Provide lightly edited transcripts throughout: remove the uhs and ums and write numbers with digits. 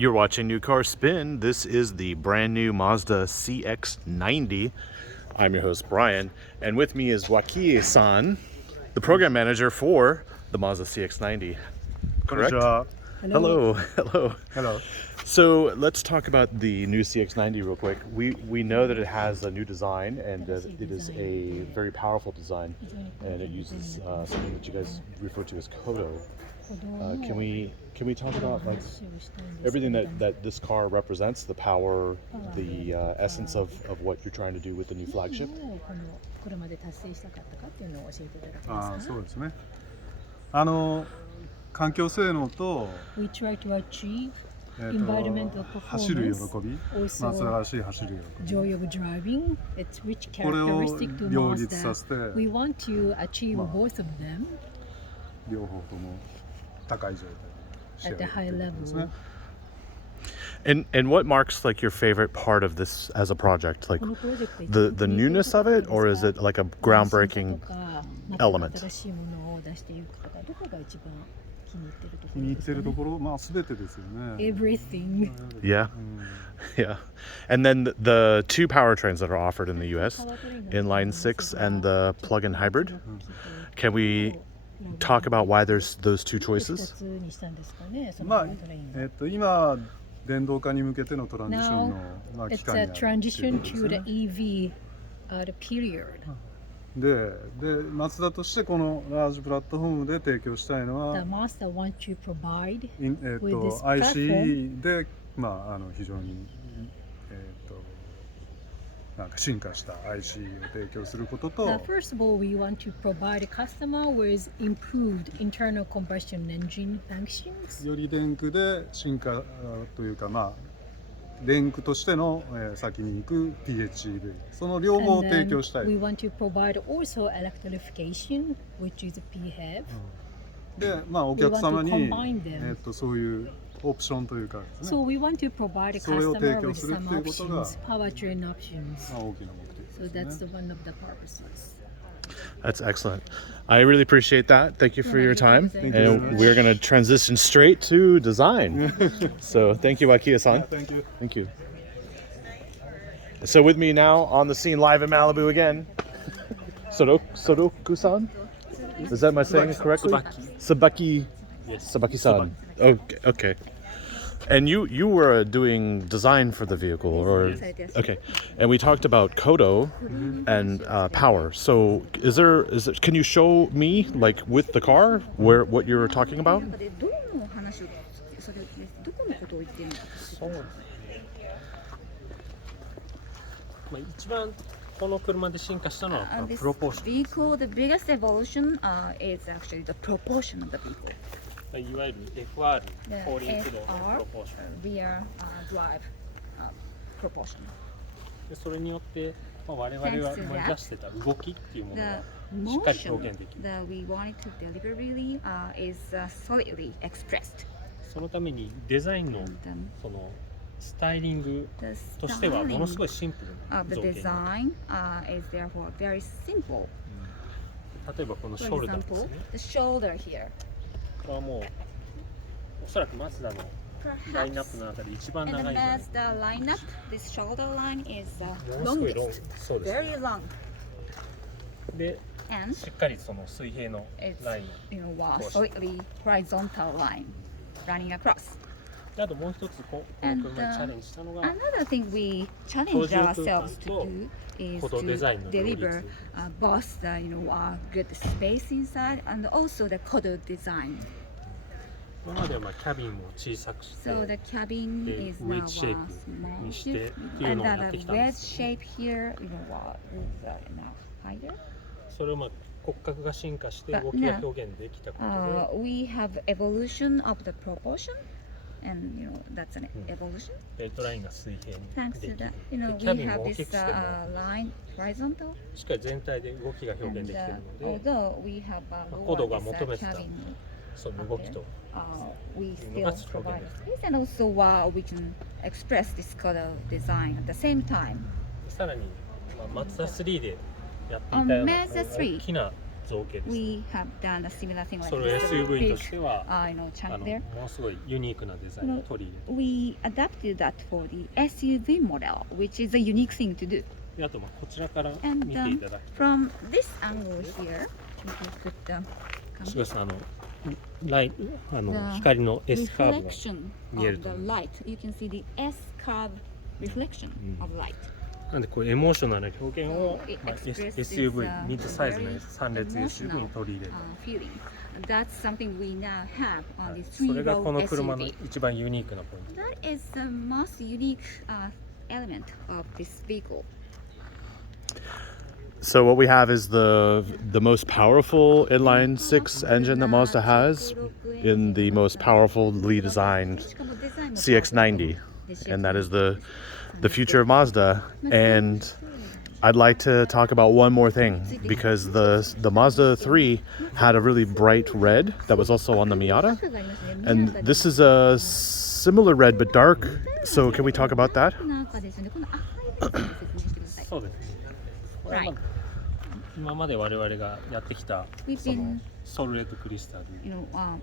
You're watching New Car Spin. This is the brand new Mazda CX-90. I'm your host, Brian, and with me is Wakie-san, the program manager for the Mazda CX-90. Correct? Hello. Hello. Hello. So let's talk about the new CX-90 real quick. We know that it has a new design, and that it is a very powerful design, and it uses something that you guys refer to as Kodo. Can we talk about like everything that this car represents, the power, the essence of what you're trying to do with the new flagship? そうですね。環境性能と We try to achieve 走る喜び、マツダらしい走る喜び。 joy of driving. It's which これを characteristic to 両立させて、 Mazda. We want to achieve both of them 両方とも高い状態で仕上 at げ the る high ということですね level. And what marks like your favorite part of this as a project? Like the newness of it, or is it like a groundbreaking element? 気に入ってるところ、まあ全てですよね。 Everything. Yeah, yeah. And then the two powertrains that are offered in the U.S., Inline 6 and the plug-in hybrid. Can we talk about why there's those two choices? まあ今電動化に向けてのトランジションのまあ期 It's 間に a あるっていう transition ことです to ね the EV the period. でマツダとしてこのラージプラットフォームで提供したいの The は Mazda wants to provide インwith this ICE でまあ非常になんか進化した ICE を提供することと first of all, we want to provide a customer with improved internal combustion engine functions. より電駆で進化というかまあ電駆としての先に行く PHEV その両方を And 提 then 供したい we want to provide also electrification, which is PHEV. でまあお客様に We want to combine them. そういうオプションというかですね So we want to provide a それを customer 提供 with する some っていうことが options, powertrain options. まあ大きな目的 So で that's す the ね one of the purposes. That's excellent. I really appreciate that. Thank you for your time. Thank you very And much. we're going to transition straight to design. So thank you, Wakie-san. Thank you. Thank you. So with me now on the scene live in Malibu again, Soroku-san? Is that my saying it correctly? Sabaki. Sabaki-san. Okay. And you were doing design for the vehicle, or okay? And we talked about Kodo and power. So can you show me like with the car what you're talking about? どの話をそれどこのことを言ってるのか。一番この車で進化したのはプロポーシ vehicle, the biggest evolution is actually the proportion of the vehicle. ョン、いわゆる FR、 The フォーリングの FR プロポーション rear drive proportion. でそれによって、我々は思い出してた動きっていうもの The がしっかり motion 表現できる。 that we wanted to deliver really is solidly expressed. そのためにデザインの And, そのスタイリング the としてはものすごい styling シンプルな of the 造形 design is therefore very simple. 例えばこのシ For ョルダーです example, ね。 the shoulder here. これはもうおそらくマツダのラインナップの中で一番 And 長 then いんじゃない as the lineup, this shoulder line is ものすごいロング longest, そうです、 very long, で and しっかりその水平の it's ライン solidly horizontal line running across. であともう一つこの車にチャレンジしたのが Another thing we challenged ourselves to do is このデザイン to の両立 deliver both the good space inside and also the Kodo design. 今まではキャビンも小さくして So the cabin で is ウェ now ッジシェイ small プにしてっていう and のをやって the きたんで wedge すよ shape here, is enough higher. それを骨格が進化して動きが表現できたことで We have evolution of the proportion, and that's an evolution. ベルトラインが水平に Thanks で to きる that, でキャ we ビン have も大き this くしても line horizontal. しっかり全体で動きが表 And 現できているので although we have Kodo lowered が this 求めてた cabin, その動きと we いうの still が表 provide 現できる space, and also we can express this Kodo design at the same time. さらにマツダ3でやっていたような Mazda 3大きなつ OK です。 We have done a similar thing like それ this. SUV と Big, しては chunk も there. のすごいユニークなデザインを取り入れて、 We adapted that for the SUV model, which is a unique thing to do. であとこちらから And 見ていただくと、 from this angle here, you could put しかしライ the 光の S カーブが reflection 見える of と the light. You can see the S curve reflection of light. なんでこうエモーショナルな表現を、 It まあ expresses, SUV ミッドサイズの very 3列 SUV に取り入れる、 feeling. That's something we now have on the それがこ three-row の車の SUV. 一番ユニークなポイント。 That is the most unique element of this vehicle. So what we have is the most powerful inline six engine that Mazda has in the most powerfully designed CX-90, and that is the future of Mazda. And I'd like to talk about one more thing, because the Mazda 3 had a really bright red that was also on the Miata, and this is a similar red but dark. So can we talk about that? そうですね。これはまあ Right. 今まで我々がやってきた We've その been, ソルレッドクリスタル、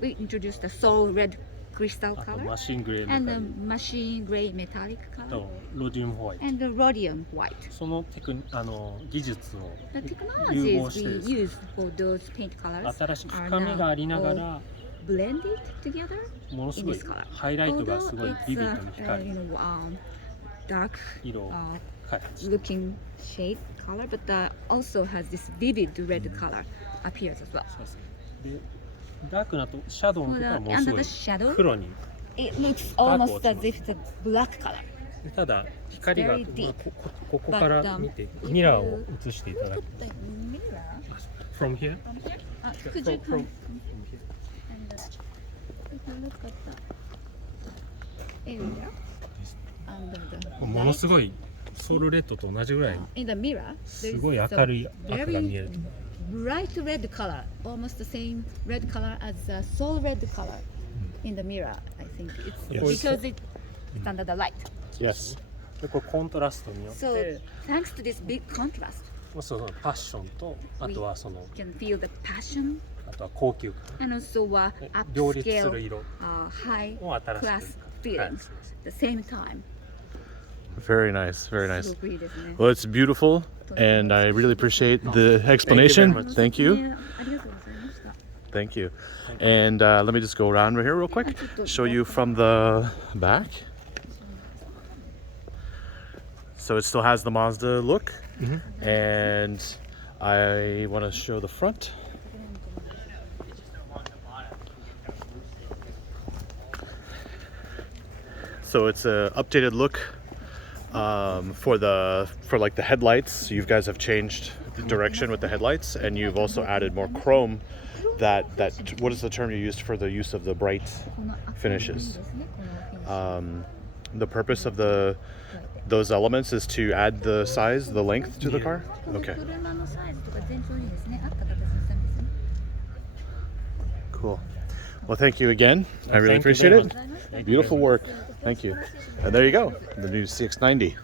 we introduced the soul red crystal あと color マシングレーメ and タ the ル machine gray metallic と color ロディウムホワイト、 and the rhodium white. その技術を The 融合 technologies して we ですね use for those paint colors 新しい are 深みがありなが now ら blended together ものす in ごい this color. ハイライトがすごい Although ビビッ it's ドに光る dark 色を開発して looking shade color, but also has this vivid red color appears as well. そうですね。でダークなとシャドウのところはものす Under ご the い shadow, 黒に、 it looks almost as if it's a black color. でただ光が、 Very deep. まあここから見てミラーを映していただく The mirror from here from here. Could from, you from, come from here. and take a look at the area under the もの light? すごいソウルレッドと同じぐらい In the mirror, すごい there's 明るい a 赤が見える very bright red color, almost the same red color as the soul red color in the mirror. I think it's Yes. because it's under the light. Yes. でこれコントラストによっ So て thanks to this big contrast, そのパッションとあとはその you can feel the passion あとは高級感 and also で両立す upscale, る色 high を新しく class はい feelings at the same time. Very nice. Very nice. すごくいいですね。 Well, it's beautiful, and I really appreciate the explanation. much. Thank you. ありがとうございました。 Thank you. And let me just go around right here real quick. Show you from the back. So it still has the Mazda look, and I want to show the front. So it's a updated look for like the headlights. So you guys have changed the direction with the headlights, and you've also added more chrome. That what is the term you used for the use of the bright finishes? The purpose of those elements is to add the size, the length to the car. Okay, 車のサイズとか全長にですね、合った形にしたんですね。 cool. Well, thank you again. I really Thank you appreciate very it. much. Beautiful work. Thank you. And there you go, the new CX-90.